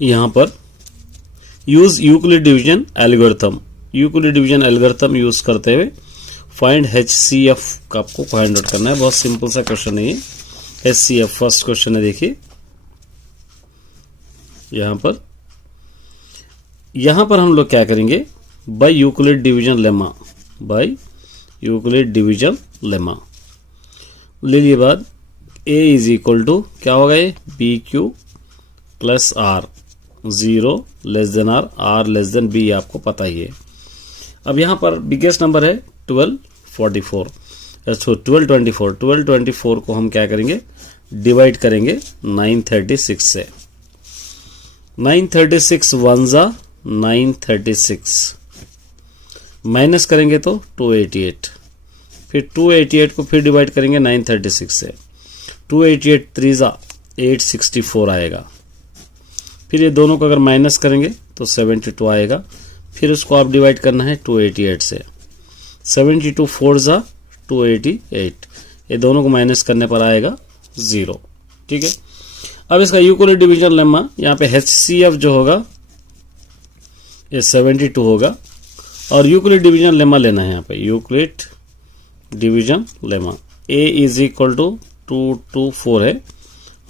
यहाँ पर use Euclid division algorithm, Euclid division algorithm use करते हुए फाइंड HCF का आपको फाइंड आउट करना है। बहुत सिंपल सा क्वेश्चन है ये। HCF फर्स्ट क्वेश्चन है, देखिए यहां पर हम लोग क्या करेंगे, by Euclid division lemma, by Euclid division lemma ले लिए बाद A इज इक्वल टू क्या होगा, ये BQ plus R, 0 less then R less than B, आपको पता ही है। अब यहां पर बिगेस्ट नंबर है 1244, 1224 को हम क्या करेंगे, डिवाइड करेंगे 936 से। 936 वन जा 936, माइनस करेंगे तो 288, फिर 288 को फिर डिवाइड करेंगे 936 से। 288 3 जा 864 आएगा। फिर ये दोनों को अगर माइनस करेंगे तो 72 आएगा। फिर उसको आप डिवाइड करना है 288 से। 72 4 जा 288, ये दोनों को माइनस करने पर आएगा 0। ठीक है, अब इसका यूक्लिड डिवीजन लेमा, यहाँ पे HCF जो होगा ये 72 होगा, और यूक्लिड डिवीजन लेमा लेना है यहाँ पे, Euclid division lemma. A is equal to 224 है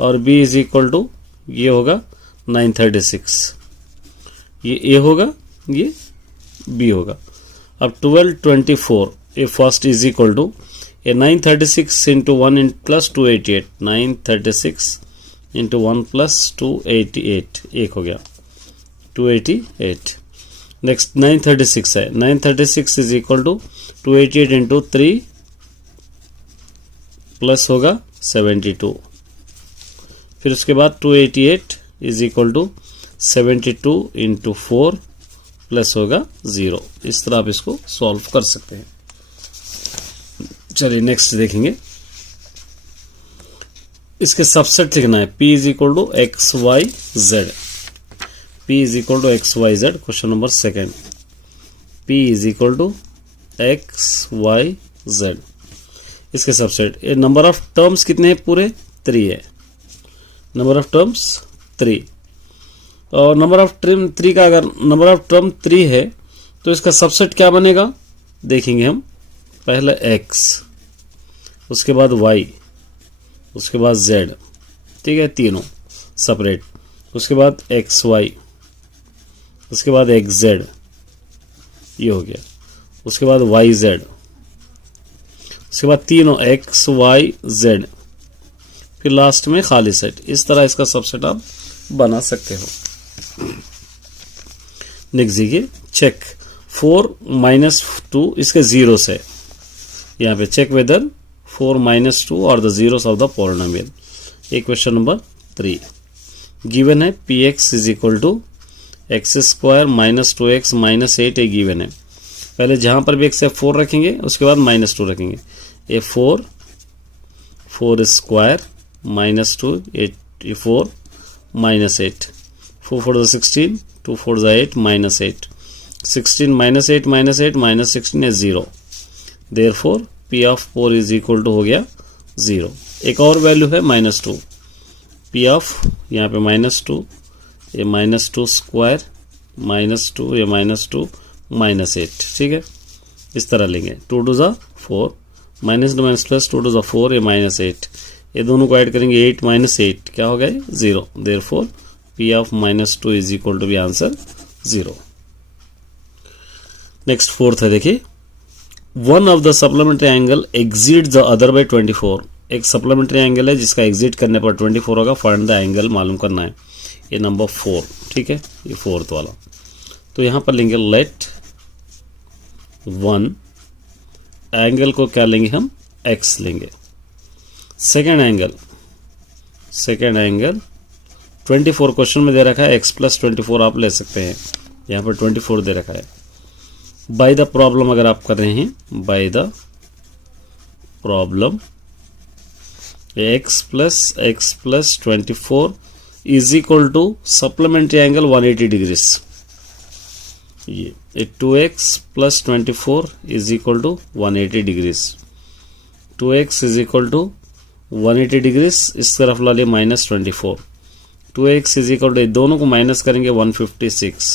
और B इज इक्वल टू ये होगा 936, ये A होगा, ये B होगा। अब 1224 a first is equal to a 936 into 1 plus 288, 936 into 1 plus 288, एक हो गया 288। नेक्स्ट 936 है, 936 is equal to 288 into 3 plus होगा 72, फिर उसके बाद 288 is equal to 72 into 4 plus होगा 0। इस तरह आप इसको सॉल्व कर सकते हैं। चलिए नेक्स्ट देखेंगे, इसके सबसेट लिखना है। P is equal to XYZ, P is equal to XYZ, question number second. P is equal to XYZ, इसके सबसेट। ये नंबर ऑफ टर्म्स कितने हैं, पूरे 3 है, नंबर ऑफ टर्म्स 3, और नंबर ऑफ टर्म 3 का अगर नंबर ऑफ टर्म 3 है तो इसका सबसेट क्या बनेगा, देखेंगे हम। पहले X, उसके बाद Y, उसके बाद Z, ठीक है, तीनों सेपरेट, उसके बाद XY, उसके बाद XZ, ये हो गया, उसके बाद YZ, उसके बाद तीनों XYZ, फिर लास्ट में खाली सेट। इस तरह इसका सबसेट आप बना सकते हो। नेक्स्ट देखिए, चेक 4 माइनस 2 इसके जीरोस है, यहाँ पे चेक वेदर 4 माइनस 2 और the zeros of the polynomial. ये क्वेश्चन नंबर 3 गिवन है। Px is equal to x square minus 2x minus 8 ये गिवन है। पहले जहां पर भी x है 4 रखेंगे, उसके बाद माइनस 2 रखेंगे। ये 4 square minus 2 8 4 minus 8 4 4 16 2 4 8 minus 8 16 minus 8 minus 8 minus 16 है 0। Therefore P of 4 is equal to हो गया 0। एक और वैल्यू है माइनस 2, P ऑफ यहाँ पे माइनस 2, ये माइनस 2 स्क्वायर माइनस 2, ये माइनस 2 माइनस 8, ठीक है, इस तरह लेंगे। 2 टू ज़ा 4 माइनस 2 माइनस प्लस 2 टू ज़ा 4, ये माइनस 8, ये दोनों को ऐड करेंगे 8 माइनस 8 क्या हो गया 0। Therefore P of minus 2 is equal to B answer 0। Next fourth है, देखिए one of the supplementary angle exit the other by 24। एक सप्लीमेंट्री एंगल है जिसका एग्जिट करने पर 24 होगा, फाइंड द एंगल मालूम करना है। ये नंबर 4, ठीक है, ये फोर्थ वाला। तो यहां पर लेंगे लेट वन, एंगल को क्या लेंगे हम x लेंगे। सेकेंड एंगल 24 क्वेश्चन में दे रखा है, x प्लस 24 आप ले सकते हैं, यहाँ पर 24 दे रखा है। बाय द प्रॉब्लम अगर आप कर रहे हैं, by the problem x plus 24 is equal to supplementary angle 180 degrees. ये 2x plus 24 is equal to 180 degrees. 2x is equal to 180 degrees, इस तरफ ला लिए minus 24, 2x is equal to, दोनों को माइनस करेंगे 156,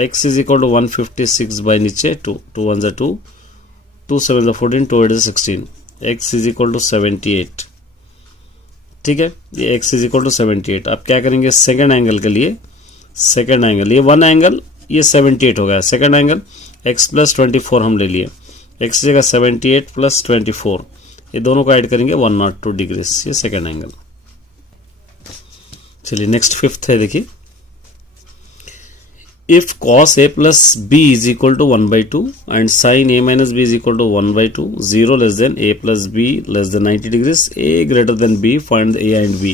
x is equal to 156 by नीचे 2, 2 1 ज़ा 2, 2 7 ज़ा 14, 2 8 ज़ा 16, x इज इक्वल टू 78। ठीक है, ये x इज इक्वल टू 78। अब क्या करेंगे सेकेंड एंगल के लिए, सेकेंड एंगल ये वन एंगल, ये 78 हो गया। सेकेंड एंगल x प्लस 24 हम ले लिए, x जगह 78 प्लस 24, ये दोनों को ऐड करेंगे 102 डिग्रीज, ये सेकेंड एंगल। चलिए नेक्स्ट फिफ्थ है, देखिए if cos a plus b is equal to 1/2 and sin a minus b is equal to 1/2, 0 less than a plus b less than 90 degrees, a greater than b, find a and b।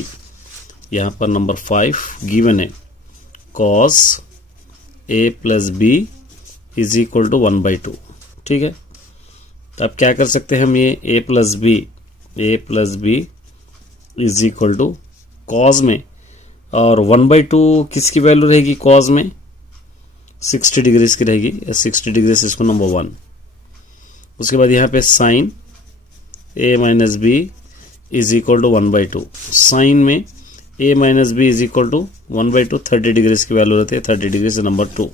यहाँ पर number 5 given है, cos a plus b is equal to 1/2। ठीक है, तो अब क्या कर सकते हैं हम, ये a plus b is equal to cos में, और 1/2 किसकी वैल्यू रहेगी cos में, 60 डिग्रीज की रहेगी, 60 डिग्रीज इसको नंबर 1। उसके बाद यहाँ पे sine a minus B is equal to 1/2, sine में a minus B is equal to 1/2, 30 degrees की वैल्यू रहती है, 30 degrees number 2।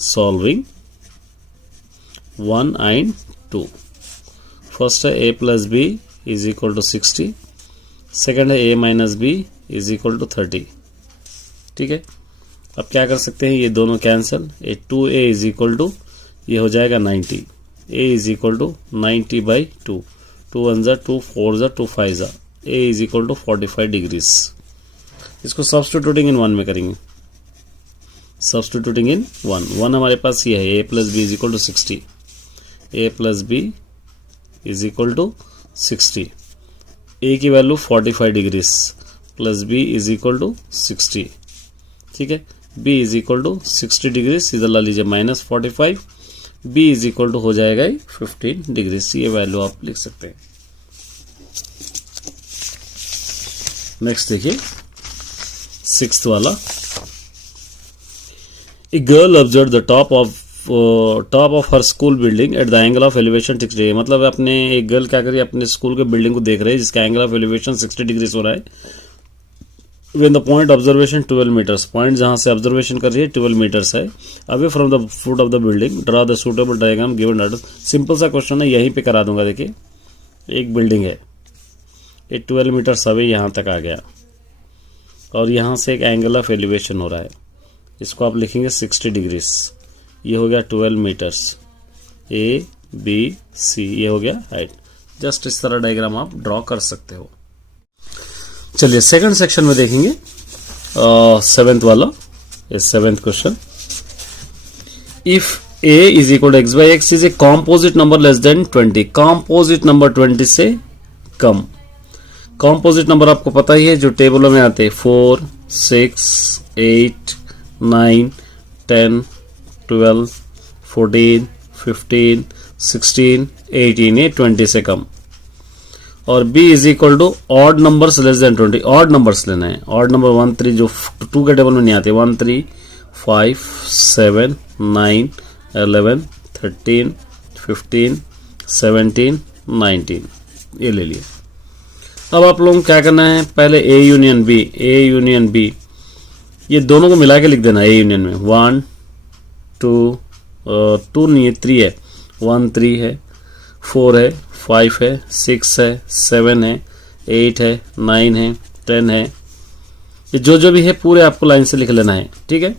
Solving 1 and 2, first है a plus B is equal to 60, second है a minus B is equal to 30। ठीक है, अब क्या कर सकते हैं, ये दोनों cancel, A 2a is equal to, ये हो जाएगा 90, a इज इक्वल टू 90/2, 2 1 ज़ा 2, 4 ज़ा 2, 5 ज़ा, a is equal to 45 degrees. इसको सब्स्टिट्यूटिंग इन 1 में करेंगे, सब्स्टिट्यूटिंग इन 1 हमारे पास ये है, a plus B is equal to 60, a plus B is equal to 60, a की value 45 degrees plus b is equal to 60। ठीक है, b is equal to 60 degrees, इधर ला लीजिए -45, b इज इक्वल टू हो जाएगा 15 डिग्रीज, ये वैल्यू आप लिख सकते हैं। नेक्स्ट देखिए 6th वाला, a girl observe the top of her school building at the angle of elevation 60 degree. मतलब अपने एक गर्ल क्या करिए, अपने स्कूल के बिल्डिंग को देख रहे हैं जिसका एंगल ऑफ एलिवेशन 60 डिग्रीज हो रहा है। When the point observation 12 meters, point जहां से ऑब्जर्वेशन कर रही है 12 मीटर्स है, away from the foot of the building, draw the suitable diagram given address. Simple सा क्वेश्चन है, यहीं पे करा दूंगा। देखिए एक बिल्डिंग है, ये 12 मीटर्स अवे यहाँ तक आ गया, और यहाँ से एक एंगल ऑफ एलिवेशन हो रहा है, इसको आप लिखेंगे 60 डिग्रीज, ये हो गया 12 मीटर्स, ए बी सी, ये हो गया हाइट। जस्ट इस तरह डायग्राम आप ड्रॉ कर सकते हो। चलिए सेकंड सेक्शन में देखेंगे 7th वाला, 7th question, if a is equal to X by X is a composite number less than 20, composite number 20 से कम। कॉम्पोजिट नंबर आपको पता ही है, जो टेबलों में आते हैं 4 6 8 9 10 12 14 15 16 18, ये 20 से कम। और b is equal to odd numbers less than 20, odd numbers लेना है, ऑड नंबर 1 3 जो 2 के टेबल में नहीं आते, 1 3 5 7 9 11 13 15 17 19, ये ले लिए। अब आप लोगों को क्या करना है, पहले a यूनियन b, ये दोनों को मिला के लिख देना। a यूनियन में 1 2 नहीं है, 3 है, 1 3 है, 4 है, 5 है, 6 है, 7 है, 8 है, 9 है, 10 है, ये जो भी है पूरे आपको लाइन से लिख लेना है। ठीक है,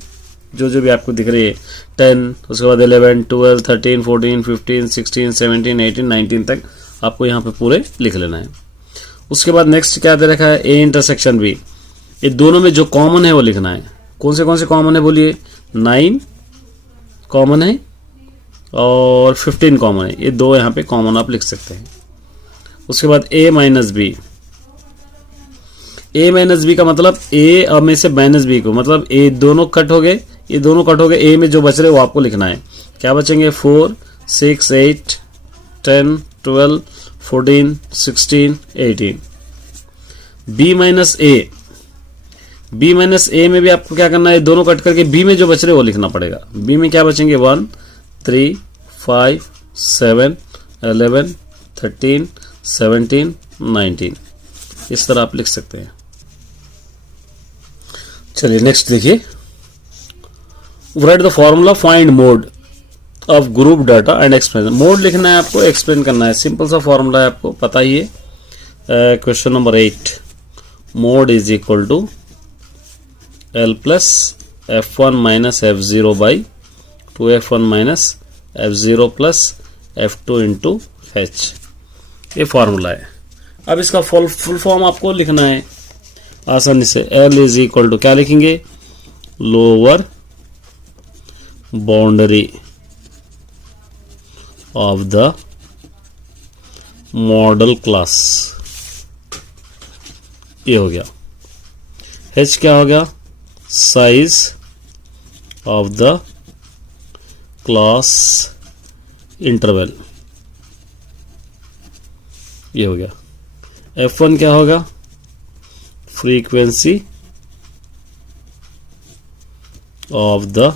जो भी आपको दिख रही है 10, उसके बाद 11 12 13 14 15 16 17 18 19 तक आपको यहाँ पे पूरे लिख लेना है। उसके बाद नेक्स्ट क्या दे रखा है, ए इंटरसेक्शन बी, ये दोनों में जो कॉमन है वो लिखना है। कौन से कॉमन है बोलिए, 9 कॉमन है और 15 कॉमन है, ये दो यहाँ पे कॉमन आप लिख सकते हैं। उसके बाद a माइनस बी का मतलब a में से माइनस बी को, मतलब a दोनों कट हो गए, ये दोनों कट हो गए, a में जो बच रहे वो आपको लिखना है। क्या बचेंगे, 4 6 8 10 12 14 16 18। b माइनस ए में भी आपको क्या करना है, दोनों कट करके b में जो बच रहे वो लिखना पड़ेगा। b में क्या बचेंगे, 1 3 5 7 11 13 17 19, इस तरह आप लिख सकते हैं। चलिए नेक्स्ट देखिए, right the formula find mode of group data and explain. Mode लिखना है आपको, एक्सप्लेन करना है, सिंपल सा फॉर्मूला है, आपको पता ही है। Question number 8, mode is equal to L plus F1 minus F0 by 2F1 minus F0 plus F2 into H, ये फॉर्मूला है। अब इसका फुल फॉर्म आपको लिखना है आसानी से। L इज इक्वल टू क्या लिखेंगे, lower boundary of the modal class, ये हो गया। H क्या हो गया, size of the class interval, ये हो गया। F1 क्या होगा, frequency of the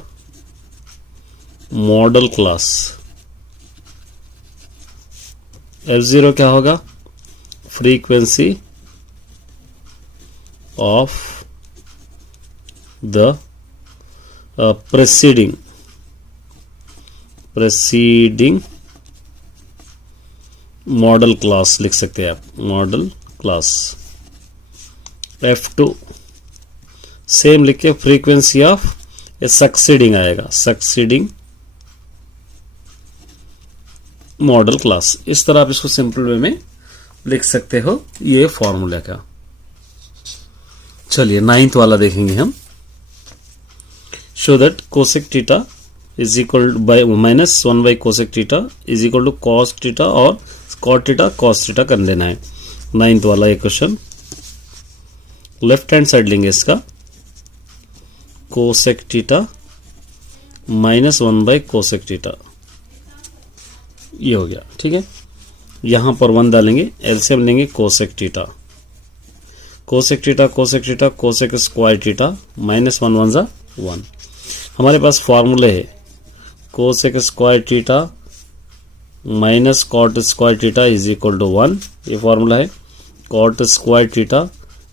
modal class. F0 क्या होगा, frequency of the preceding modal class लिख सकते हैं आप, मॉडल क्लास। F2 सेम लिख के फ्रीक्वेंसी ऑफ ये सक्सीडिंग आएगा, सक्सीडिंग मॉडल क्लास। इस तरह आप इसको सिंपल वे में लिख सकते हो, ये फॉर्मूला का। चलिए 9th वाला देखेंगे हम। Show that cosec theta is equal by minus 1 by cosec theta is equal to cos theta और कॉट थीटा कॉस थीटा कर लेना है। 9th वाला ये क्वेश्चन, लेफ्ट हैंड साइड लेंगे इसका, cosec theta minus 1 by cosec theta, ये हो गया। ठीक है, यहां पर 1 डालेंगे, एलसीएम लेंगे cosec theta, cosec theta cosec theta cosec square theta minus 1 1 जा 1। हमारे पास फॉर्मूले है cosec square theta minus cot square theta is equal to 1, ये फॉर्मूला है। Cot square theta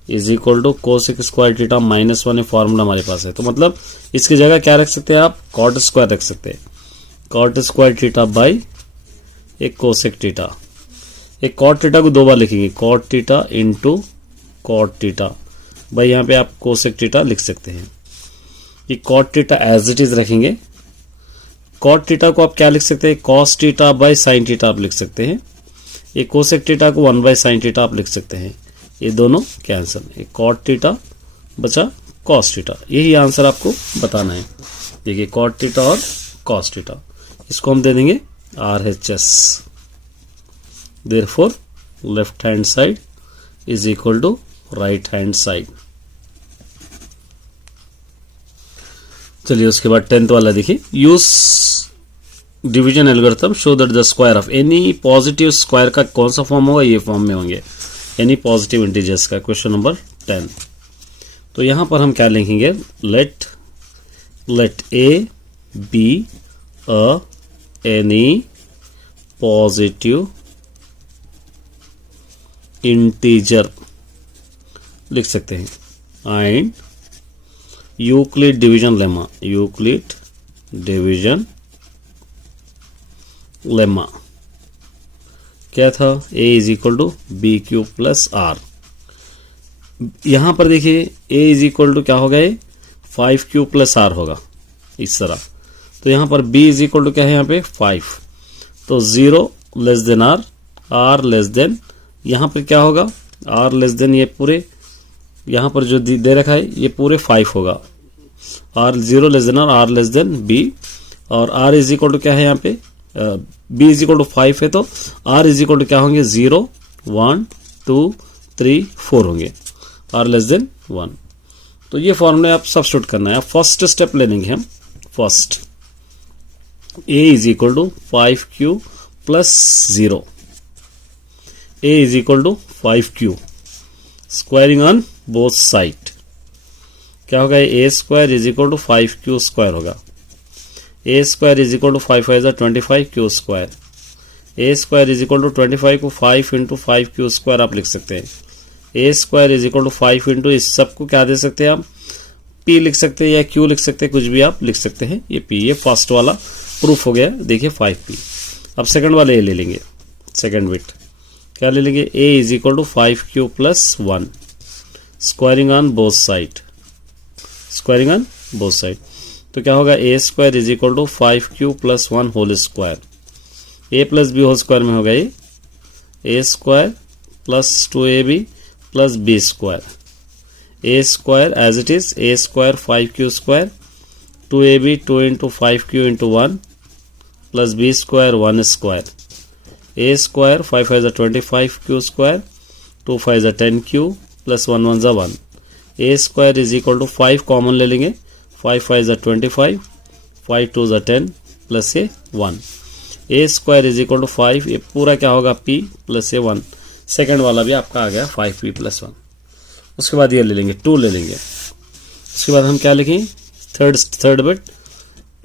is equal to cosec square theta minus 1, ये formula हमारे पास है। तो मतलब इसकी जगह क्या रख सकते हैं आप, कॉट स्क्वायर रख सकते हैं, कॉट स्क्वायर थीटा बाई एक कोसेक थीटा। एक कॉट थीटा को 2 बार लिखेंगे, cot theta into cot theta, भाई यहाँ पे आप कोसेक थीटा लिख सकते हैं। ये cot theta as it is रखेंगे, कॉट थीटा को आप क्या लिख सकते हैं, cos theta by sine theta आप लिख सकते हैं। ये कोसेक थीटा को 1 बाई साइन थीटा आप लिख सकते हैं। ये दोनों कैंसिल, ये कॉट थीटा बचा कॉस थीटा, यही आंसर आपको बताना है। देखिए कॉट थीटा और कॉस थीटा, इसको हम दे देंगे RHS। Therefore left hand side is equal to right hand side. चलिए उसके बाद 10th वाला देखिए, use division algorithm show that the square of any positive square का कौन सा फॉर्म होगा, ये फॉर्म में होंगे एनी पॉजिटिव इंटीजर्स का। क्वेश्चन नंबर 10, तो यहां पर हम क्या लिखेंगे, let A be a any positive integer लिख सकते हैं। And Euclid division lemma, Euclid division lemma क्या था, a is equal to B Q plus R. यहां पर देखिए a इज इक्वल टू क्या होगा, ये 5q प्लस आर होगा इस तरह। तो यहां पर b इज इक्वल टू क्या है, यहाँ पे 5, तो 0 less than R, R less than, यहां पर क्या होगा, आर लेस देन, ये पूरे यहां पर जो दे रखा है ये पूरे 5 होगा, R 0 less than R less than B, और आर इज इक्वल टू क्या है यहाँ पे, बी इज इक्वल टू 5 है, तो आर इज इक्वल टू क्या होंगे, 0 1 2 3 4 होंगे, आर लेस देन 1। तो ये फॉर्मूले आप सब्स्टिट्यूट करना है। फर्स्ट स्टेप ले लेंगे हम, first a is equal to 5q plus 0, a is equal to 5q, squaring on both side क्या होगा, a square is equal to 5q square होगा। A square is equal to 5 5 25 q square, a square is equal to 25 को 5 into 5q square आप लिख सकते हैं। A square is equal to 5 into, इस सबको क्या दे सकते हैं आप, P लिख सकते हैं या Q लिख सकते हैं, कुछ भी आप लिख सकते हैं। ये P, ये फर्स्ट वाला प्रूफ हो गया, देखिए 5P। अब सेकंड वाले ले लेंगे, सेकंड बिट क्या ले लेंगे, A is equal to 5Q plus 1, squaring on both side, squaring on both side. तो क्या होगा, A square is equal to 5Q plus 1 whole square. A plus B whole square में होगा ये A square plus 2AB plus B square. A square as it is A square 5Q square, 2AB 2 into 5Q into 1 plus B square 1 square. A square 5 5 25Q square, 2 5 10Q plus 1 1 1। A square is equal to 5 common ले लेंगे, 5 5 25, 5 2 10 plus ये 1। A square is equal to 5, ये पूरा क्या होगा P plus ये 1। Second वाला भी आपका आ गया 5P प्लस 1। उसके बाद ये ले लेंगे 2 ले लेंगे। उसके बाद हम क्या लिखेंगे, third bit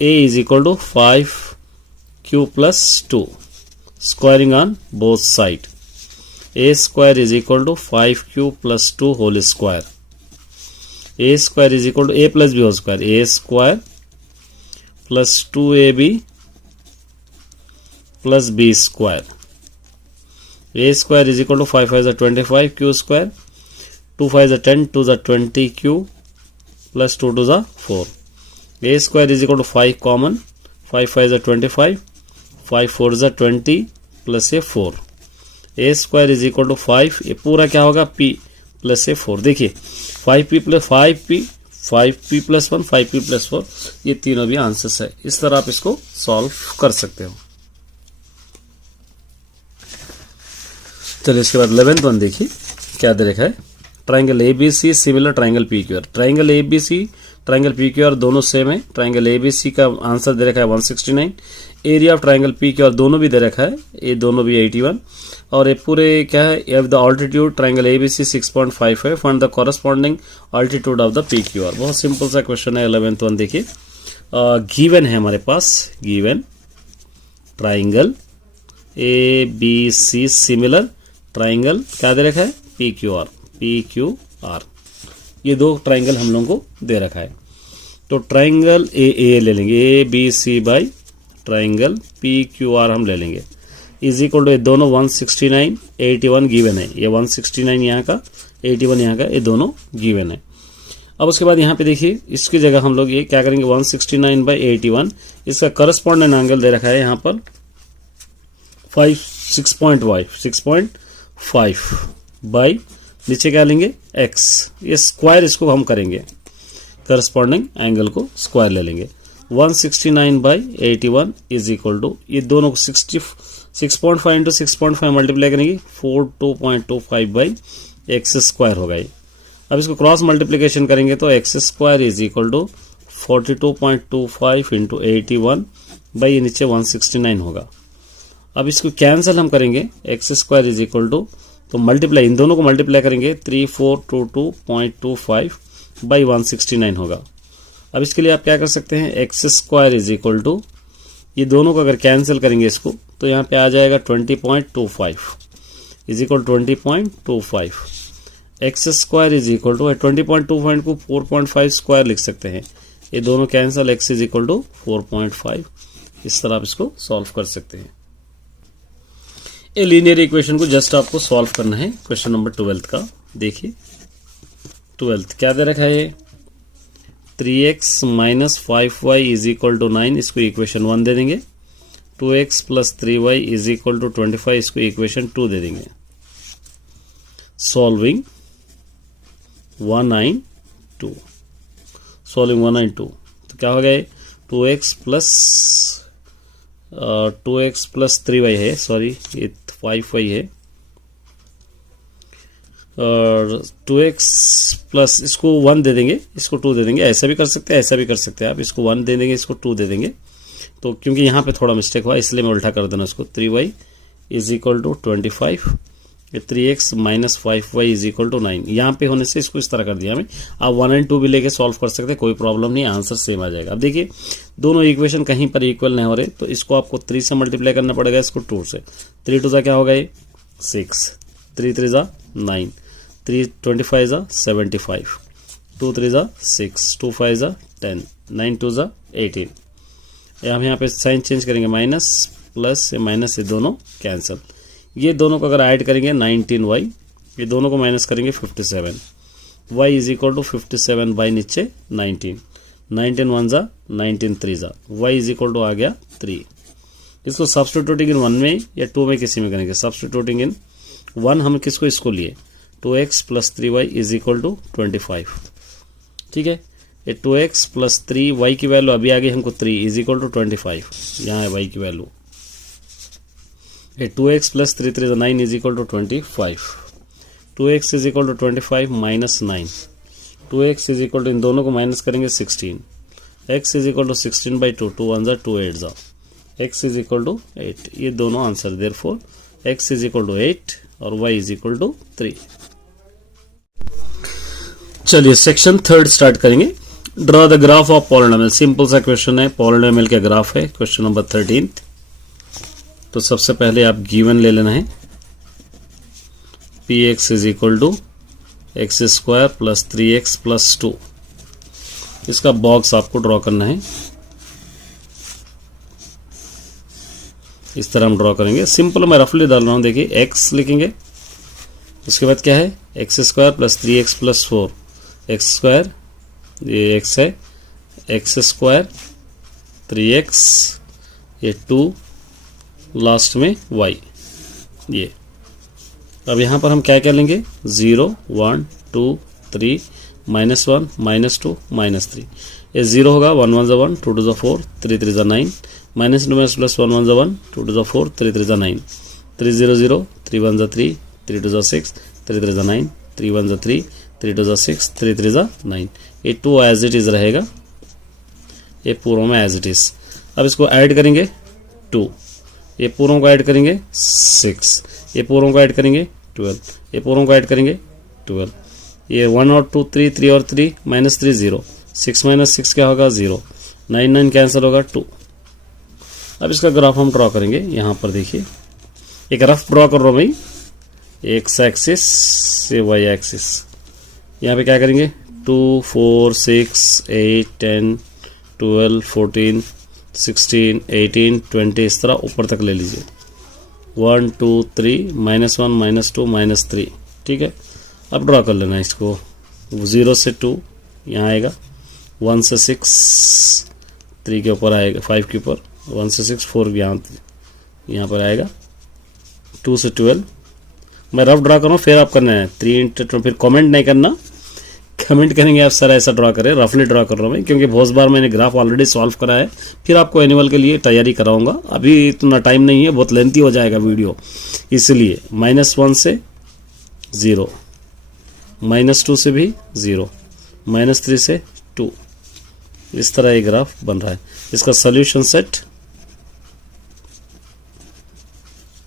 A is equal to 5Q plus 2, squaring on both side. A square is equal to 5Q plus 2 whole square. A square is equal to A plus B whole square, A square plus 2AB plus B square. A square is equal to 5 5 25Q square, 2 5 10 2 20Q plus 2 2 4। A square is equal to 5 common, 5 5 25, 5 4 20 plus ये 4। A square is equal to 5, ये पूरा क्या होगा P plus ये 4। देखिए 5P plus 5P, 5P plus 1, 5P plus 4, ये तीनों भी आंसर्स है। इस तरह आप इसको सॉल्व कर सकते हो। चलिए इसके बाद 11th वन देखिए क्या दे रखा है, triangle ABC similar triangle PQR। Triangle ABC triangle PQR दोनों सेम है। ट्राइंगल ABC का आंसर दे रखा है 169, एरिया ऑफ ट्राइंगल PQR दोनों भी दे रखा है, ये दोनों भी 81। और ये पूरे क्या है, if the altitude triangle ABC 6.5 है, find the corresponding altitude of the PQR। बहुत सिंपल सा क्वेश्चन है 11th वन। देखिए गिवन है हमारे पास, given triangle ABC similar triangle क्या दे रखा है, PQR। ये दो ट्राइंगल हम लोगों को दे रखा है। तो ट्राइंगल AA ले लेंगे, ABC बाई ट्राइंगल PQR हम ले लेंगे, इज इक्वल टू ये दोनों 169 81 गिवन है। ये 169 यहाँ का, 81 यहाँ का, ये दोनों गिवन है। अब उसके बाद यहाँ पे देखिए इसकी जगह हम लोग ये क्या करेंगे, 169 बाई 81, इसका करस्पॉन्डेंट एंगल दे रखा है यहाँ पर 6.5 बाई नीचे क्या लेंगे x, ये स्क्वायर इसको हम करेंगे, करस्पॉन्डिंग एंगल को स्क्वायर ले लेंगे। 169 बाई 81 इज इक्वल टू ये दोनों को 6.5 इंटू 6.5 मल्टीप्लाई करेंगे 42.25 बाई एक्स स्क्वायर होगा ये। अब इसको क्रॉस मल्टीप्लिकेशन करेंगे तो X square is equal to 42.25 into 81 by ये नीचे 169 होगा। अब इसको कैंसिल हम करेंगे, X square is equal to, तो मल्टीप्लाई इन दोनों को मल्टीप्लाई करेंगे 3422.25 बाई 169 होगा। अब इसके लिए आप क्या कर सकते हैं, X square is equal to, ये दोनों को अगर कैंसिल करेंगे इसको तो यहाँ पे आ जाएगा 20.25 is equal 20.25। X square is equal to 20.25 को 4.5 स्क्वायर लिख सकते हैं, ये दोनों cancel, X is equal to 4.5। इस तरह आप इसको सॉल्व कर सकते हैं। ये लीनियर इक्वेशन को जस्ट आपको सॉल्व करना है। क्वेश्चन नंबर 12 का देखिए, 12 क्या दे रखा है, 3x minus 5y is equal to 9, इसको इक्वेशन 1 दे देंगे। 2x plus 3y is equal to 25, इसको इक्वेशन 2 दे देंगे। सॉल्विंग 192, सॉल्विंग 192 तो क्या हो गया, 2x प्लस 3y है, सॉरी ये 5y है, और 2x प्लस इसको 1 दे देंगे, इसको 2 दे देंगे। ऐसा भी कर सकते हैं, ऐसा भी कर सकते हैं आप, इसको 1 दे देंगे, इसको 2 दे देंगे। तो क्योंकि यहाँ पे थोड़ा मिस्टेक हुआ इसलिए मैं उल्टा कर देना इसको। 3y is equal to 25, 3x minus 5y is equal to 9, यहाँ पे होने से इसको इस तरह कर दिया हमें। आप 1 और 2 भी लेके सॉल्व कर सकते हैं, कोई प्रॉब्लम नहीं, आंसर सेम आ जाएगा। अब देखिए दोनों इक्वेशन कहीं पर इक्वल नहीं हो रहे, तो इसको आपको 3 से मल्टीप्लाई करना पड़ेगा, इसको 2 से। 3 2 क्या होगा ये 6, 3 3 9, 3 25 75, 2 3 ज़ा 6, 2 5 ज़ा 10, 9 2 ज़ा 18। हम यहाँ पे साइन चेंज करेंगे, माइनस प्लस, माइनस से दोनों कैंसिल। ये दोनों को अगर ऐड करेंगे 19y, ये दोनों को माइनस करेंगे 57, y is equal to 57 by नीचे 19, 19 1 ज़ा 19 3 ज़ा, y इज इक्वल टू आ गया 3। इसको सब्स्टिट्यूटिंग इन 1 में या 2 में किसी में करेंगे। सब्स्टिट्यूटिंग इन 1 हम किसको, इसको लिए 2x plus 3y is equal to 25। ठीक है, ये 2x प्लस 3y की वैल्यू अभी आ गई हमको 3 इज इक्वल टू 25। यहाँ है y की वैल्यू, ये 2x plus 3 3 9 is equal to 25। 2x is equal to 25 minus 9, 2x is equal to, इन दोनों को माइनस करेंगे 16, x is equal to 16 by 2, 2 1 ज़ा 2 8 ज़ा, x इज इक्वल टू 8। ये दोनों answer, therefore x is equal to 8 और y इज इक्वल टू 3। चलिए सेक्शन 3 स्टार्ट करेंगे। Draw the graph of polynomial. Simple सा क्वेश्चन है, पॉलिनोमियल का ग्राफ है, क्वेश्चन नंबर 13। तो सबसे पहले आप गिवन ले लेना है, px is equal to x square plus 3x plus 2। इसका बॉक्स आपको ड्रॉ करना है, इस तरह हम ड्रॉ करेंगे। सिंपल मैं रफली डाल रहा हूं, देखिए x लिखेंगे, उसके बाद क्या है, x square plus 3x plus 4, x square ये x है, एक्स स्क्वायर 3x, ये 2, लास्ट में y। ये अब यहाँ पर हम क्या क्या लेंगे, 0 1 2 3 -1 -2 -3। ये 0 होगा, 1 1 ज़ा 1, 2 2 ज़ा 4, 3 3 ज़ा 9, माइनस प्लस 1 1 ज़ा 1, 2 2 ज़ा 4, 3 3 ज़ा 9, 3 0 0, 3 1 ज़ा 3, 3 2 ज़ा 6, 3 3 ज़ा 9, 3 1 ज़ा 3, 3 2 ज़ा 6, 3 3 ज़ा 9। ये 2 एज इट इज़ रहेगा, ये पूरों में एज इट इज़। अब इसको ऐड करेंगे 2, ये पूरों को ऐड करेंगे 6, ये पूरों को ऐड करेंगे 12, ये पूरों को ऐड करेंगे 12, ये 1 और 2 3, 3 और 3 -3 0, 6 माइनस 6 क्या होगा 0, 9 9 कैंसिल होगा 2। अब इसका ग्राफ हम ड्रॉ करेंगे। यहाँ पर देखिए एक रफ ड्रॉ कर रहा हूँ भाई, एक्स एक्सिस से वाई एक्सिस। यहाँ पे क्या करेंगे, 2 4 6 8 10 12 14 16 18 20 इस तरह ऊपर तक ले लीजिए, 1 2 3 -1 -2 -3। ठीक है, अब ड्रॉ कर लेना इसको, 0 से 2 यहाँ आएगा, 1 से 6 3 के ऊपर आएगा, 5 के ऊपर, 1 से 6 4 यहाँ पर आएगा, 2 से 12। मैं रफ ड्रा कर रहा हूँ, फिर आप करना है 3 इंटू 2, फिर कमेंट नहीं करना, कमेंट करेंगे आप सर ऐसा ड्रा करें, रफली ड्रा कर रहा हूँ मैं, क्योंकि बहुत बार मैंने ग्राफ ऑलरेडी सॉल्व करा है, फिर आपको एनुअल के लिए तैयारी कराऊंगा। अभी इतना टाइम नहीं है, बहुत लेंथी हो जाएगा वीडियो, इसलिए -1 से 0, -2 से भी 0, -3 से 2, इस तरह ये ग्राफ बन रहा है। इसका सोल्यूशन सेट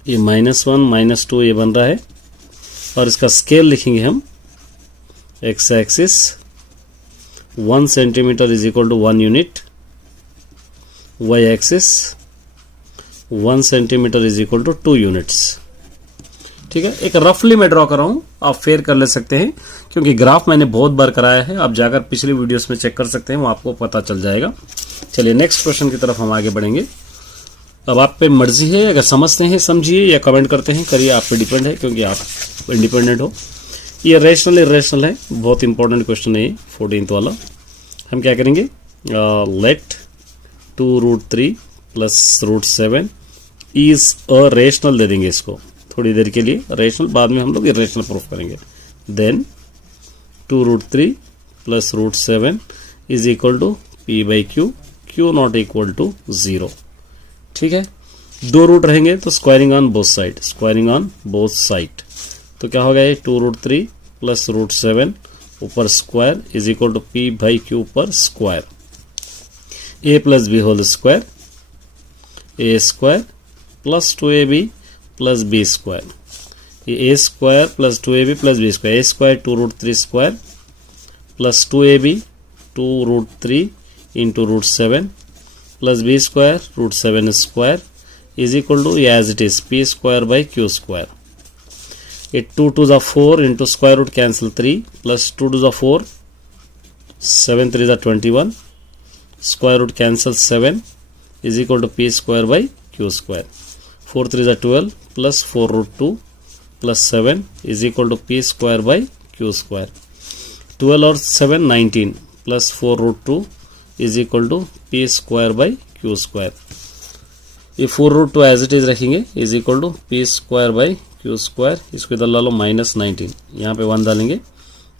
ये -1 -2 ये बन रहा है, और इसका स्केल लिखेंगे हम, X axis 1 centimetre is equal to 1 unit, Y axis 1 centimetre is equal to 2 units. ठीक है, एक रफली मैं ड्रॉ कर रहा हूँ, आप फेयर कर ले सकते हैं, क्योंकि ग्राफ मैंने बहुत बार कराया है, आप जाकर पिछली वीडियोस में चेक कर सकते हैं, वो आपको पता चल जाएगा। चलिए नेक्स्ट क्वेश्चन की तरफ हम आगे बढ़ेंगे। अब आप पे मर्जी है, अगर समझते हैं समझिए, या कमेंट करते हैं करिए, आप पे डिपेंड है, क्योंकि आप इंडिपेंडेंट हो। ये रेशनल इरेशनल है, बहुत इंपॉर्टेंट क्वेश्चन है ये 14th वाला। हम क्या करेंगे, लेट 2√3 + √7 इज अ रेशनल दे देंगे इसको थोड़ी देर के लिए, रेशनल बाद में हम लोग इरेशनल प्रूफ करेंगे। Then 2√3 + √7 is equal to p/q, q not equal to 0। ठीक है, 2 रूट रहेंगे तो squaring on both side, squaring on both side, तो क्या हो गया ये 2√3 + √7 ऊपर square is equal to p/q पर square, a + b whole square, a square + 2ab + b square, ये a square + 2ab + b square, a square 2√3 square + 2ab 2√3 into √7 + b square √7 square is equal to as it is p²/q square. ये 2 2 ज़ा 4 into square root cancel 3 + 2 2 ज़ा 4 7 3 21, square root cancel 7 is equal to P square by Q square. 4 3 12 plus 4 root 2 plus 7 is equal to P square by Q square. 12 और 7 19 plus 4 root 2 is equal to P square by Q square. ये 4 root 2 as it is रखेंगे is equal to P square by Q square. इसको इधर ला लो minus 19, यहाँ पे 1 डालेंगे.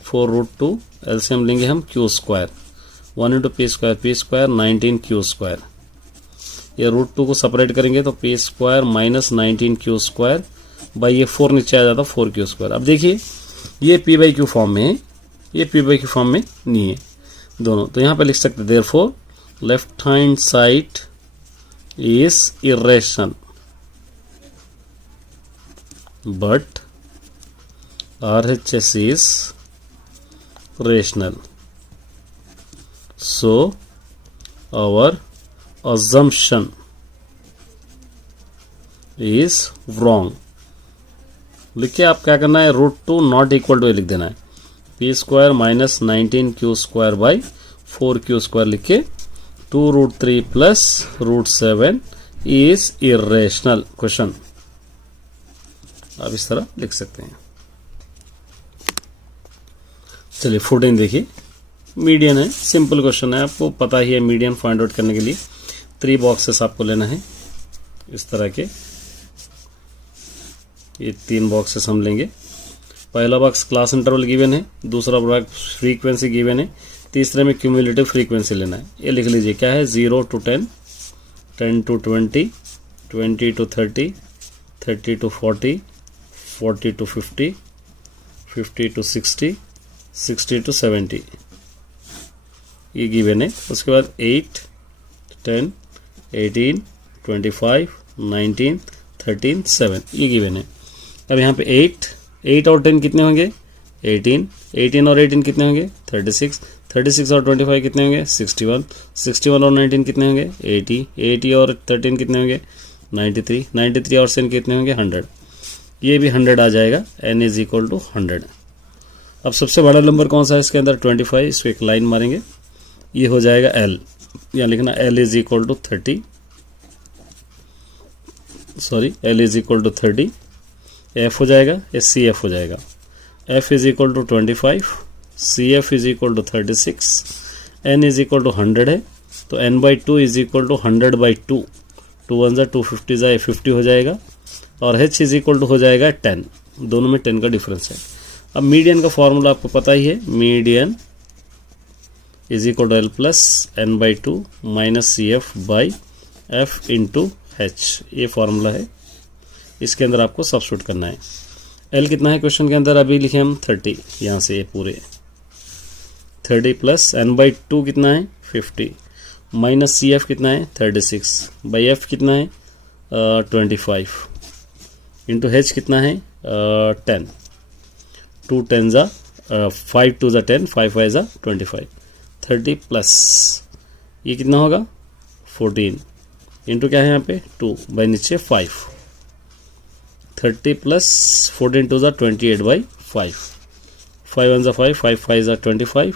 4 root 2 LCM लेंगे हम Q square. 1 into P square 19 Q square. ये रूट 2 को सेपरेट करेंगे तो P square minus 19 Q square by ये 4 नीचे आ जाता 4 क्यू स्क्वायर. अब देखिए ये पी बाई क्यू फॉर्म में है, ये पी बाई क्यू फॉर्म में नहीं है दोनों, तो यहाँ पे लिख सकते therefore left hand side is irrational but RHS is rational, so our assumption is wrong. लिखिए आप क्या करना है, रूट 2 नॉट इक्वल टू लिख देना है. P square minus 19 Q square by 4 Q square लिख के 2 root 3 plus root 7 is irrational. Question आप इस तरह लिख सकते हैं. चलिए 14 देखिए, मीडियन है, सिंपल क्वेश्चन है, आपको पता ही है. मीडियन फाइंड आउट करने के लिए 3 बॉक्सेस आपको लेना है इस तरह के. ये 3 बॉक्सेस हम लेंगे. पहला बॉक्स क्लास इंटरवल गिवन है, दूसरा बॉक्स फ्रीक्वेंसी गिवन है, तीसरे में क्यूमुलेटिव फ्रीक्वेंसी लेना है. ये लिख लीजिए क्या है, 0 to 10, 10 to 20, 20 to 30, 30 to 40, 40 to 50, 50 to 60, 60 to 70 ये गिवन है. उसके बाद 8, 10, 18, 25, 19, 13, 7 ये गिवन है. अब यहाँ पे 8 और 10 कितने होंगे, 18, 18 और 18 कितने होंगे, 36, 36 और 25 कितने होंगे, 61, 61 और 19 कितने होंगे, 80, 80 और 13 कितने होंगे, 93, 93 और 7 कितने होंगे, 100. ये भी 100 आ जाएगा. n is equal to 100. अब सबसे बड़ा नंबर कौन सा है इसके अंदर, 25. इसको एक लाइन मारेंगे, ये हो जाएगा l. यहाँ लिखना l is equal to 30, sorry l is equal to 30. f हो जाएगा, SCF हो जाएगा. f is equal to 25, CF is equal to 36, n is equal to 100 है, तो n by 2 is equal to 100 by 2. 2 1 जा 250 जा 50 हो जाएगा, और h इज इक्वल टू हो जाएगा 10. दोनों में 10 का डिफरेंस है. अब मीडियन का फॉर्मूला आपको पता ही है, median is equal to l plus n by 2 minus CF by f into h. ये फॉर्मूला है, इसके अंदर आपको सब्स्टिट्यूट करना है. l कितना है क्वेश्चन के अंदर, अभी लिखे हम 30, यहाँ से ये पूरे 30 प्लस n बाई 2 कितना है 50 माइनस CF कितना है 36 बाई f कितना है 25 इंटू h कितना है 10. 2 10 जा 5 2 जा 10, 5 5 जा 25. 30 प्लस ये कितना होगा 14 इंटू क्या है यहाँ पे 2 बाई नीचे 5. 30 प्लस 14 2 जा 28 बाई 5. 5 1 जा 5, 5 5 जा 25,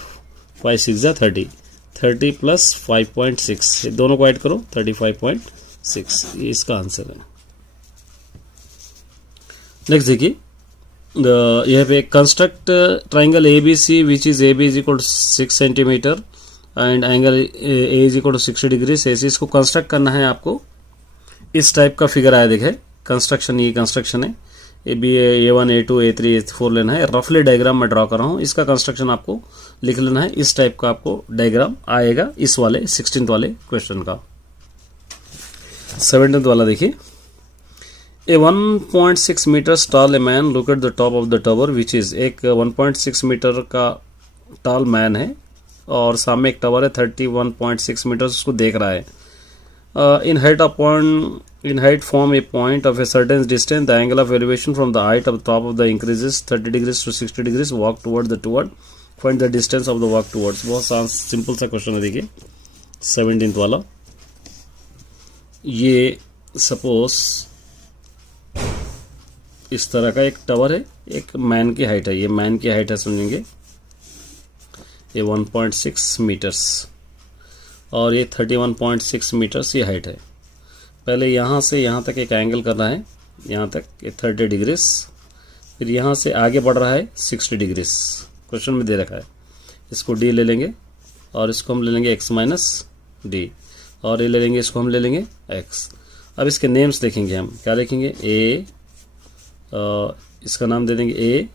5 6 जा 30. 30 प्लस 5.6 दोनों को ऐड करो 35.6. ये इसका आंसर है. नेक्स्ट देखिए, यहाँ पे construct triangle ABC which is AB is equal to 6 centimetre and angle A is equal to 60 degree. ऐसे इसको कंस्ट्रक्ट करना है आपको. इस टाइप का फिगर आया देखे, कंस्ट्रक्शन, ये कंस्ट्रक्शन है. A1 A2 A3 A4 लेना है. रफली डायग्राम में ड्रॉ कर रहा हूँ, इसका कंस्ट्रक्शन आपको लिख लेना है. इस टाइप का आपको डायग्राम आएगा इस वाले 16th वाले क्वेश्चन का. 17th वाला देखिए, A 1.6 meters tall a man look at the top of the tower which is. एक 1.6 मीटर का टॉल मैन है और सामने एक टावर है 31.6 मीटर, उसको देख रहा है. in height from a point of a certain distance, the angle of elevation from the height of the top of the increases 30 degrees to 60 degrees. Walk toward the toward, find the distance of the walk towards. बहुत simple सा question है. देखिए 17th वाला, ये suppose इस तरह का एक टावर है, एक मैन की हाइट है, ये मैन की हाइट है समझेंगे. ये 1.6 मीटर्स और ये 31.6 मीटर्स ये हाइट है। पहले यहाँ से यहाँ तक एक एंगल करना है, यहाँ तक ये 30 डिग्रीज, फिर यहाँ से आगे बढ़ रहा है 60 डिग्रीज, क्वेश्चन में दे रखा है। इसको डी ले लेंगे और इसको हम ले लेंगे एक्स माइनस डी, और ये ले लेंगे, इसको हम ले लेंगे एक्स। अब इसके नेम्स देखेंगे हम, क्या लिखेंगे, ए, इसका नाम दे देंगे ए,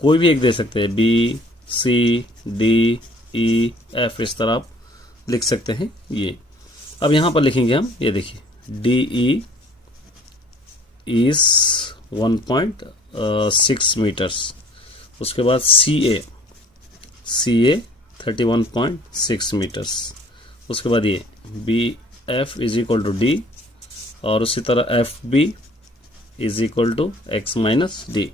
कोई भी एक दे सकते हैं, बी, सी, डी, ई, एफ, इस तरह आप लिख सकते हैं ये। अब यहाँ पर लिखेंगे हम, ये देखिए, डी ई इज 1.6 मीटर्स, उसके बाद सी ए 31.6 मीटर्स, उसके बाद ये B F is equal to D, और उसी तरह F B is equal to x minus D.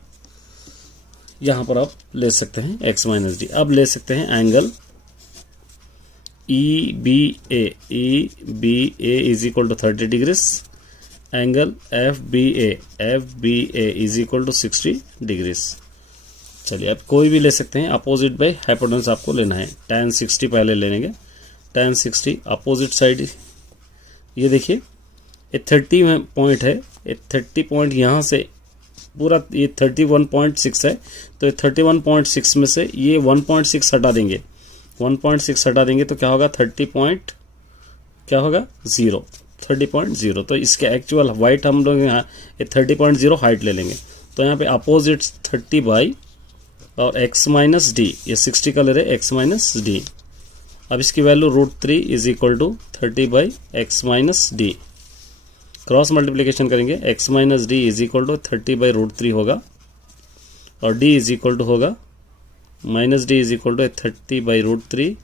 यहाँ पर आप ले सकते हैं एक्स माइनस डी। अब ले सकते हैं angle E B A is equal to 30 degrees, angle F B A is equal to 60 degrees. चलिए अब कोई भी ले सकते हैं, अपोजिट बाय हाइपोटेनस आपको लेना है। tan 60 पहले ले लेंगे, tan 60 अपोजिट साइड, ये देखिए ये 30 पॉइंट है, ये 30 पॉइंट यहाँ से पूरा ये 31.6 है, तो ये 31.6 में से ये 1.6 हटा देंगे, 1.6 हटा देंगे तो क्या होगा, 30.0, तो इसके एक्चुअल वाइट हम लोग यहाँ 30.0 हाइट ले लेंगे। तो यहाँ पे अपोजिट 30 बाई और x माइनस डी, ये 60 का ले रहे x माइनस डी। अब इसकी value √3 is equal to 30 by x minus d, cross multiplication करेंगे, x minus d is equal to 30 by √3 होगा, और d इज इक्वल टू होगा minus d is equal to 30 by √3,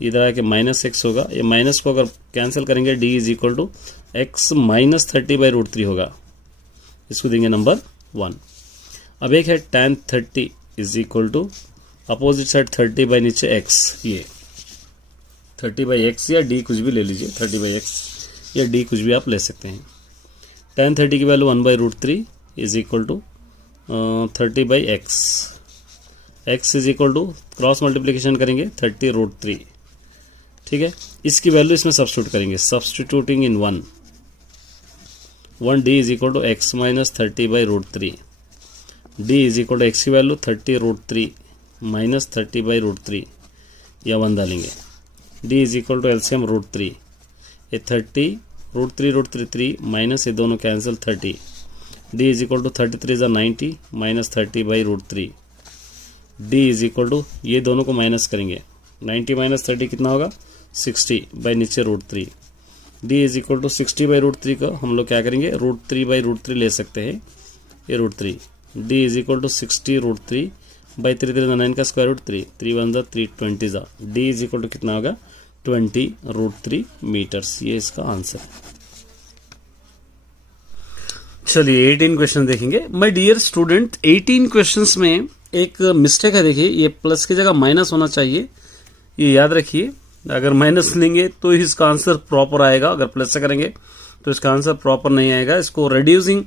इधर आके माइनस एक्स होगा, ये माइनस को अगर कैंसिल करेंगे d is equal to x minus 30 by √3 होगा, इसको देंगे नंबर 1। अब एक है tan 30 is equal to opposite side 30 by नीचे x, ये 30 बाई x या d कुछ भी ले लीजिए, 30 बाई x या d कुछ भी आप ले सकते हैं। tan 30 की value 1 by √3 is equal to 30 by x is equal to cross multiplication करेंगे 30 √3, ठीक है। इसकी वैल्यू इसमें सब्स्टिट्यूट करेंगे, substituting in 1 d is equal to x minus 30 by √3, d is equal to x की वैल्यू 30 √3 माइनस 30 बाई √3, या 1 डालेंगे, d is equal to LCM √3, ये 30 √3 3 माइनस ये दोनों cancel 30, d is equal to 33 is 90 minus 30 by √3, d is equal to ये दोनों को minus करेंगे, 90 माइनस 30 कितना होगा, 60 बाई नीचे √3, d is equal to 60 by √3 को हम लोग क्या करेंगे, √3 बाई √3 ले सकते हैं, ये √3, d is equal to 60 √3 by 3 3 9 का square root 3 3 1 3 20 d is equal to कितना होगा, 20 √3 मीटर्स, ये इसका आंसर है। चलिए 18 क्वेश्चन देखेंगे। माय डियर स्टूडेंट, 18 क्वेश्चंस में एक मिस्टेक है, देखिए ये प्लस की जगह माइनस होना चाहिए, ये याद रखिए। अगर माइनस लेंगे तो इसका आंसर प्रॉपर आएगा, अगर प्लस से करेंगे तो इसका आंसर प्रॉपर नहीं आएगा। इसको रिड्यूसिंग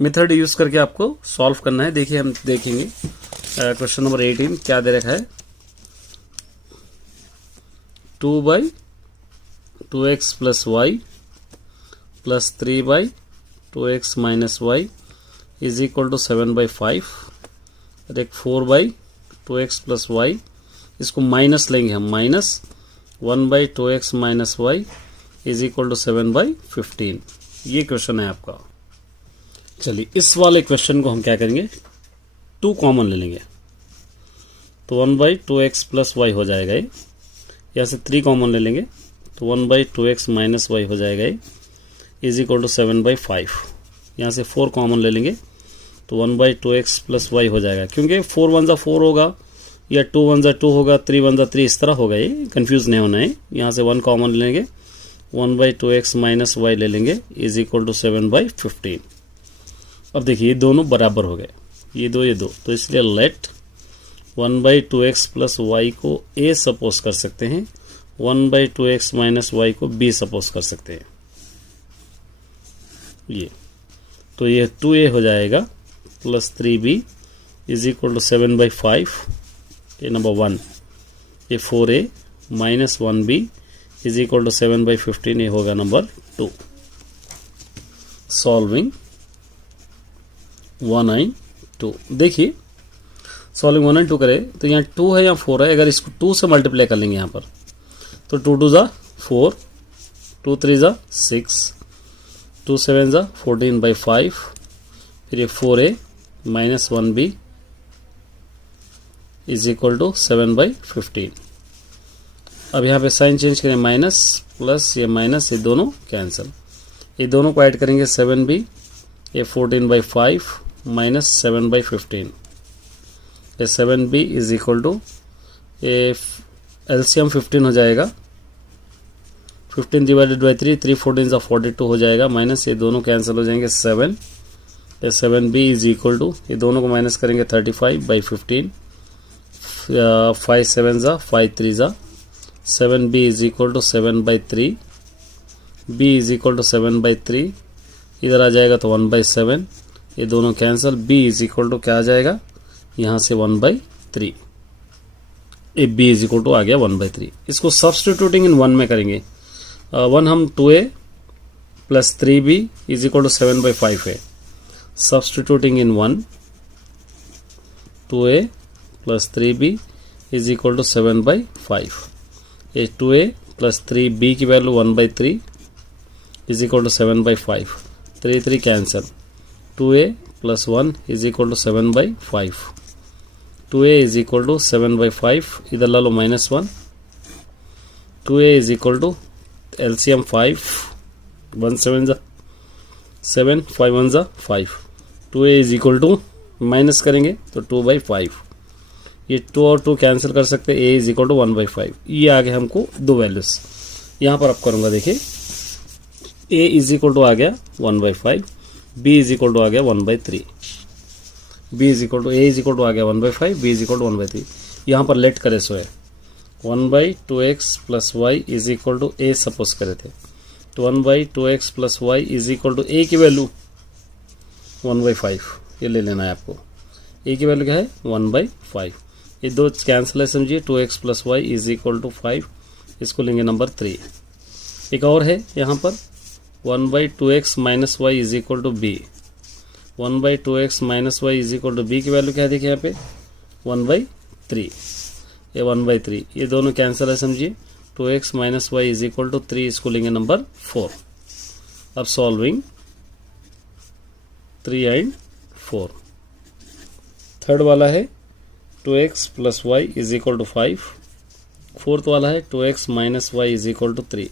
मेथड यूज करके आपको सॉल्व करना है। देखिए हम देखेंगे क्वेश्चन नंबर 18 क्या दे रखा है, 2 by 2x plus y plus 3 by 2x minus y is equal to 7 by 5, और एक 4 बाई 2x प्लस वाई, इसको माइनस लेंगे हम, minus 1 by 2x minus y is equal to 7 by 15। ये क्वेश्चन है आपका। चलिए इस वाले क्वेश्चन को हम क्या करेंगे, 2 कॉमन ले लेंगे, तो 1 बाई 2x प्लस वाई हो जाएगा ये, यहाँ से 3 कॉमन ले लेंगे तो 1 बाई 2x माइनस वाई हो जाएगा ये, इज इक्वल टू 7 बाई 5। यहाँ से 4 कॉमन ले लेंगे तो 1 बाई 2x प्लस वाई हो जाएगा, क्योंकि 4 1 जा 4 होगा या 2 1 जा 2 होगा, 3 1 जा 3, इस तरह होगा, ये कंफ्यूज नहीं होना है। यहाँ से 1 कॉमन ले लेंगे, 1 बाई 2x माइनस वाई ले लेंगे, इज इक्वल टू 7 बाई 15। अब देखिए ये दोनों बराबर हो गए, ये दो, तो इसलिए let 1 by 2x plus y को a सपोज कर सकते हैं, 1 बाई 2x माइनस वाई को b सपोज कर सकते हैं। ये तो ये 2a हो जाएगा plus 3b is equal to 7 by 5, ये नंबर 1, ये 4a minus 1b is equal to 7/15, ये होगा नंबर 2। Solving 1 and 2। देखिए सॉल्विंग 1 and 2 करें तो यहाँ 2 है, यहाँ 4 है। अगर इसको 2 से मल्टीप्लाई कर लेंगे यहाँ पर तो 2 2 जा 4, 2 3 जा 6, 2 7 जा 14/5, फिर ये 4a minus 1b is equal to 7/15। अब यहाँ पे साइन चेंज करें, माइनस प्लस, ये माइनस, ये दोनों कैंसिल, ये दोनों को ऐड करेंगे 7b, ये 14/5 माइनस 7/15, ये 7b इज इक्वल टू, ये एलसीएम 15 हो जाएगा, 15 डिवाइडेड बाई 3, 3 14 जा 42 हो जाएगा, माइनस ये दोनों कैंसिल हो जाएंगे 7, ये 7b इज इक्वल टू, ये दोनों को माइनस करेंगे 35/15, 5 7 जा 5 3 जा 7b is equal to 7/3, b is equal to 7/3, इधर आ जाएगा तो 1/7, ये दोनों cancel, b is equal to क्या आ जाएगा यहाँ से 1/3, a b is equal to आ गया 1/3। इसको सब्सटीट्यूटिंग इन 1 में करेंगे। 1 हम 2a plus 3b is equal to 7/5 है। Substituting in 1, 2a plus 3b is equal to 7/5, ये 2a प्लस 3b की value 1/3 is equal to 7/5, 3 3 cancel, 2a plus 1 is equal to 7/5, 2a is equal to 7/5, इधर ला लो -1, 2a is equal to LCM 5, 1 7 जा 7, 5 1 जा 5, 2a is equal to minus करेंगे तो 2/5, ये 2 और 2 कैंसिल कर सकते हैं, a इज इक्वल टू 1/5। ये आ गया हमको दो वैल्यूज। यहाँ पर अब करूँगा, देखिए a इज इक्वल टू आ गया 1/5, b इज इक्वल टू आ गया 1/3, b is equal to, a is equal to आ गया 1/5, b इज इक्वल टू 1/3। यहाँ पर लेट करे सो है 1/2x plus y is equal to a suppose करे थे, तो 1/2x plus y is equal to a की वैल्यू 1/5, ये ले लेना है आपको। a की वैल्यू क्या है 1/5, ये दो कैंसिल है समझिए, 2x plus y is equal to 5, इसको लेंगे नंबर 3। एक और है यहाँ पर 1/2x minus y is equal to b, 1/2x minus y is equal to b की वैल्यू क्या है देखिए यहाँ पे 1/3, ये 1/3, ये दोनों कैंसिल है समझिए, 2x minus y is equal to 3, इसको लेंगे नंबर 4। अब सॉल्विंग 3 and 4। थर्ड वाला है 2x plus y is equal to 5, fourth वाला है 2x minus y is equal to 3।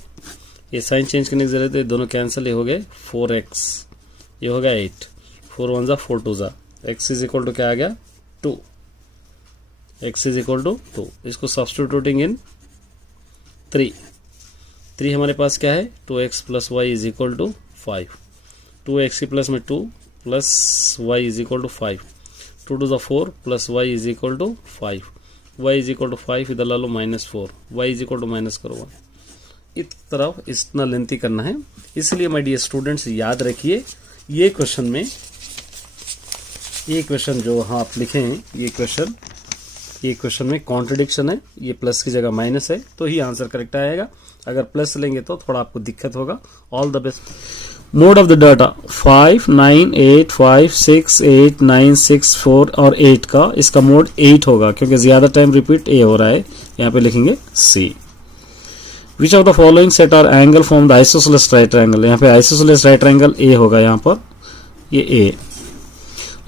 ये साइन चेंज करने की जरूरत है, दोनों कैंसिल, ये हो गए 4x, ये हो गया 8, 4 1 जा 4 2 जा, x इज इक्वल टू क्या आ गया 2, x इज इक्वल टू 2। इसको सब्सटीट्यूटिंग इन 3 हमारे पास क्या है 2x plus y is equal to 5, 2x की प्लस में 2 plus y is equal to 5, 2 2 जा 4 plus y is equal to 5, y is equal to 5, इधर ला लो -4, y is equal to minus करो 1। इस तरफ इतना लेंथी करना है, इसलिए माय डियर स्टूडेंट्स याद रखिए ये क्वेश्चन में, ये क्वेश्चन जो हाँ आप लिखे हैं, ये क्वेश्चन में कॉन्ट्रडिक्शन है, ये प्लस की जगह माइनस है तो ही आंसर करेक्ट आएगा। अगर प्लस लेंगे तो थोड़ा आपको दिक्कत होगा। All the best. Mode of the data 5 9 8 5 6 8 9 6 4 और 8 का, इसका मोड 8 होगा क्योंकि ज्यादा टाइम रिपीट ए हो रहा है। यहाँ पे लिखेंगे C. Which of the following set are angle from the isosceles right triangle, यहाँ पे आइसोसेलेस राइट ट्रायंगल ए होगा, यहाँ पर ये ए।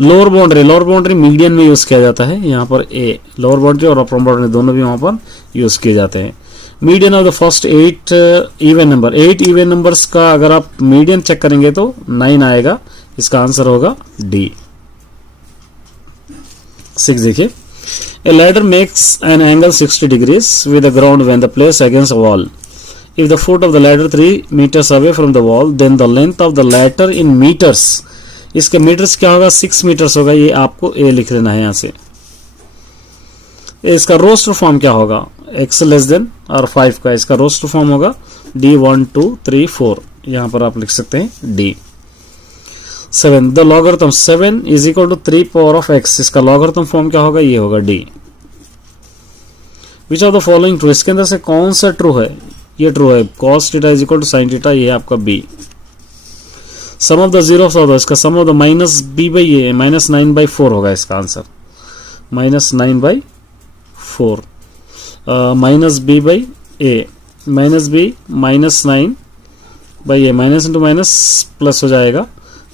लोअर बाउंड्री मीडियन में यूज किया जाता है, यहाँ पर ए लोअर बाउंड्री और अपर बाउंड्री दोनों भी वहां पर यूज किए जाते हैं। Median of the first 8 even number, 8 even numbers का अगर आप मीडियन चेक करेंगे तो 9 आएगा, इसका आंसर होगा डी। 6 देखिए, ए ladder makes an angle 60 degrees with the ground when the placed against a wall. If the foot of the ladder 3 meters away from the wall, then the length of the ladder in meters, इसके metres क्या होगा 6 metres होगा, ये आपको ए लिख लेना है यहाँ से। इसका रोस्टर फॉर्म क्या होगा, x लेस देन और 5 का इसका रोस्टर फॉर्म होगा d 1 2 3 4, यहाँ पर आप लिख सकते हैं d। 7 the logarithm 7 is equal to 3 power of x, इसका लॉगरिथम फॉर्म क्या होगा, ये होगा d। Which of the following true, इसके अंदर से कौन सा ट्रू है, ये ट्रू है, cos theta is equal to sin theta, ये आपका B. Sum of the zeros होगा, इसका sum of the minus b by a minus 9/4 होगा इसका answer, minus 9/4 minus b by a, minus b minus 9/a, minus into minus plus हो जाएगा,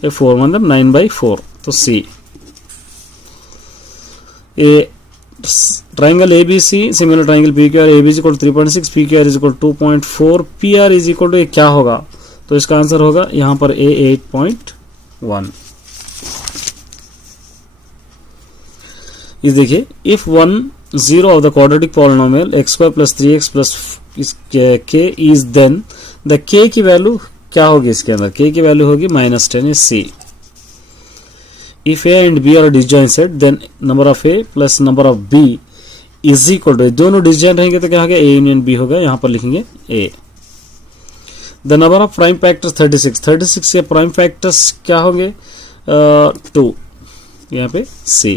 ये 4 मतलब 9/4, तो C. A triangle A B C similar triangle P Q R, A B is equal 3.6, P Q are is equal 2.4, P R is equal to क्या होगा, तो इसका answer होगा यहां पर ए 8.1। इस देखिए, if 1 0 of the quadratic polynomial x² + 3x + k is then the k की वैल्यू क्या होगी, इसके अंदर k की वैल्यू होगी -10 is C. If A and B are disjoint set, then number of A plus number of B is equal to, दोनों disjoint रहेंगे तो क्या होगा, A union B होगा, यहाँ पर लिखेंगे A। The number of prime factors 36 या prime factors क्या होंगे 2, यहाँ पे C।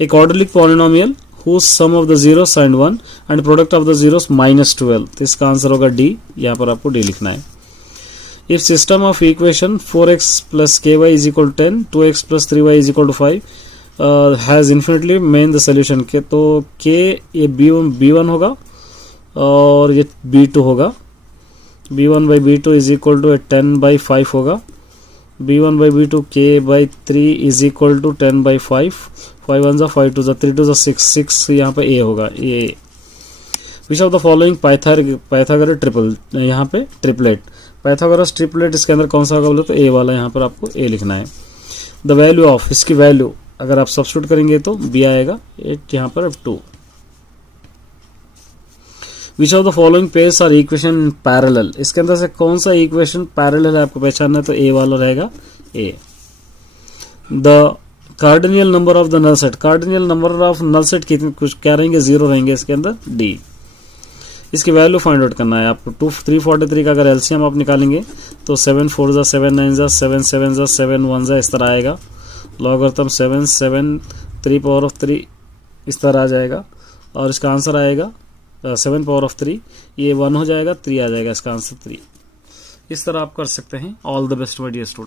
A quadratic polynomial whose sum of the zeros and 1 and product of the zeros -12, तो इसका आंसर होगा D, यहाँ पर आपको D लिखना है। If system of equation 4x plus ky is equal to 10, 2x plus 3y is equal to 5 has infinitely main the solution के, तो k ये b1 होगा और ये b2 होगा, b1 by b2 is equal to 10/5 होगा, b1 by b2 k/3 is equal to 10/5, 5 1 जा 5 2 जा 3 2 जा 6 यहाँ पे a होगा, a। Which of the following Pythagoras triple, यहाँ पे ट्रिपलेट, पाइथागोरस ट्रिपलेट इसके अंदर कौन सा होगा बोले तो ए वाला, यहाँ पर आपको ए लिखना है। द वैल्यू ऑफ, इसकी वैल्यू अगर आप सब्स्टिट्यूट करेंगे तो बी आएगा 8, यहाँ पर 2। Which of the following pairs are equation parallel, इसके अंदर से कौन सा इक्वेशन पैरेलल है आपको पहचानना है, तो ए वाला रहेगा A. The cardinal number of the null set, cardinal number of null set कितने कुछ क्या रहेंगे, 0 रहेंगे इसके अंदर, डी। इसकी वैल्यू फाइंड आउट करना है आपको। 343 का अगर एलसीएम आप निकालेंगे तो 7 4 जा 7 9 जा 7 7 जा 7 1 जा इस तरह आएगा, लॉगरिथम 7 7 3 पावर ऑफ 3 इस तरह आ जाएगा, और इसका आंसर आएगा 7 पावर ऑफ 3, ये 1 हो जाएगा, 3 आ जाएगा, इसका आंसर 3। इस तरह आप कर सकते हैं। All the best my dear student.